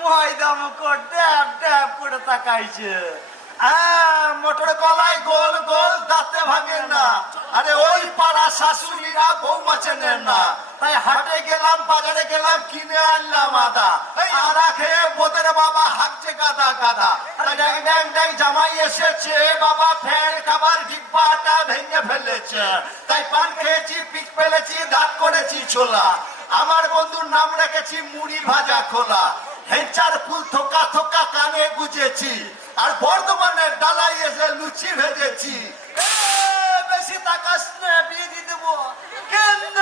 ময়দা মুখো ড্যাব ড্যাব করে তাকাইছে। মোটর কলাই গোল গোল দাঁতে ভাঙে না। আরে ওই পাড়া শাশুড়িরা বৌমা চেনেন না, তাই হাটে গেলাম, বাজারে গেলাম, কিনে আনলাম আদা। আদা খেয়ে বোদের বাবা হাঁকছে গাদা গাদা। ড্যাং ড্যাং ড্যাং জামাই এসেছে বাবা, ফ্যান খাবার ডিব্বাটা ভেঙে ফেলেছে। তাই পান খেয়েছি, পিচ ফেলেছি, দাঁত করেছি ছোলা। আমার বন্ধুর নাম রেখেছি মুড়ি ভাজা খোলা। হেঁচার ফুল থোকা থোকা কানে গুজেছি, আর বর্ধমানের ডালাই এসে লুচি ভেজেছি। বেশি তাকাস না, বিয়ে দিয়ে দেবো। কেন